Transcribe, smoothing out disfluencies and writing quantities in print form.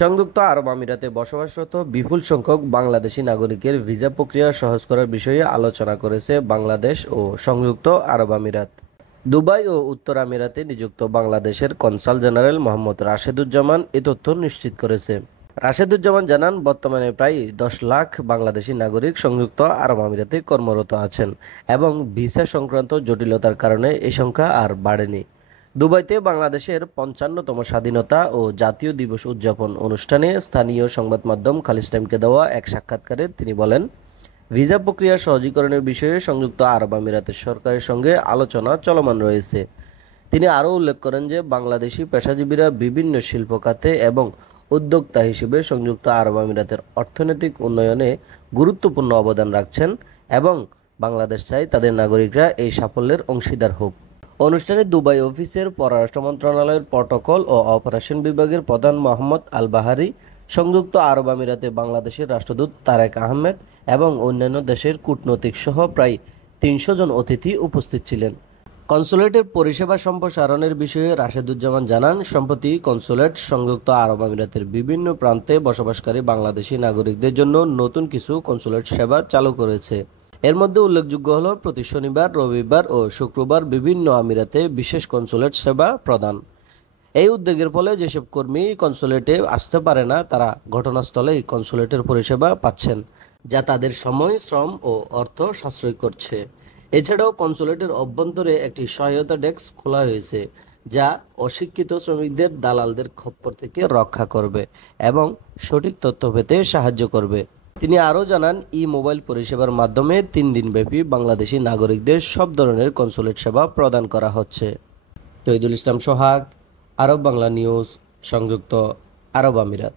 সংযুক্ত আরব আমিরাতে বসবাসরত বিপুল সংখ্যক বাংলাদেশি নাগরিকের ভিসা প্রক্রিয়া সহজ করার বিষয়ে আলোচনা করেছে বাংলাদেশ ও সংযুক্ত আরব আমিরাত। দুবাই ও উত্তর আমিরাতে নিযুক্ত বাংলাদেশের কনসাল জেনারেল মোহাম্মদ রাশেদুজ্জামান এ তথ্য নিশ্চিত করেছে। রাশেদুজ্জামান জানান, বর্তমানে প্রায় 10 লাখ বাংলাদেশি নাগরিক সংযুক্ত আরব আমিরাতে কর্মরত আছেন এবং ভিসা সংক্রান্ত জটিলতার কারণে এই সংখ্যা আর বাড়েনি। দুবাইতে বাংলাদেশের 55তম স্বাধীনতা ও জাতীয় দিবস উদযাপন অনুষ্ঠানে স্থানীয় সংবাদ মাধ্যম খালিজ টাইমকে দেওয়া এক সাক্ষাৎকারে তিনি বলেন, ভিসা প্রক্রিয়া সহজীকরণের বিষয়ে সংযুক্ত আরব আমিরাতের সরকারের সঙ্গে আলোচনা চলমান রয়েছে। তিনি আরও উল্লেখ করেন যে বাংলাদেশি পেশাজীবীরা বিভিন্ন শিল্প খাতে এবং উদ্যোক্তা হিসেবে সংযুক্ত আরব আমিরাতের অর্থনৈতিক উন্নয়নে গুরুত্বপূর্ণ অবদান রাখছেন এবং বাংলাদেশ চায় তাদের নাগরিকরা এই সাফল্যের অংশীদার হোক। অনুষ্ঠানে দুবাই অফিসের পররাষ্ট্র মন্ত্রণালয়ের প্রটোকল ও অপারেশন বিভাগের প্রধান মোহাম্মদ আল বাহারি, সংযুক্ত আরব আমিরাতে বাংলাদেশের রাষ্ট্রদূত তারেক আহমেদ এবং অন্যান্য দেশের কূটনৈতিক সহ প্রায় 300 জন অতিথি উপস্থিত ছিলেন। কনসুলেটের পরিষেবা সম্প্রসারণের বিষয়ে রাশেদুজ্জামান জানান, সম্প্রতি কনসুলেট সংযুক্ত আরব আমিরাতের বিভিন্ন প্রান্তে বসবাসকারী বাংলাদেশি নাগরিকদের জন্য নতুন কিছু কনসুলেট সেবা চালু করেছে। এর মধ্যে উল্লেখযোগ্য হল প্রতি শনিবার, রবিবার ও শুক্রবার বিভিন্ন আমিরাতে বিশেষ কনসুলেট সেবা প্রদান। এই উদ্যোগের ফলে যেসব কর্মী কনসুলেটে আসতে পারে না, তারা ঘটনাস্থলেই কনসুলেটের পরিষেবা পাচ্ছেন, যা তাদের সময়, শ্রম ও অর্থ সাশ্রয় করছে। এছাড়াও কনসুলেটের অভ্যন্তরে একটি সহায়তা ডেস্ক খোলা হয়েছে, যা অশিক্ষিত শ্রমিকদের দালালদের খপ্পর থেকে রক্ষা করবে এবং সঠিক তথ্য পেতে সাহায্য করবে। তিনি আরও জানান, মোবাইল পরিষেবার মাধ্যমে 3 দিনব্যাপী বাংলাদেশি নাগরিকদের সব ধরনের কনসুলেট সেবা প্রদান করা হচ্ছে। তৌহিদুল ইসলাম সোহাগ, আরব বাংলা নিউজ, সংযুক্ত আরব আমিরাত।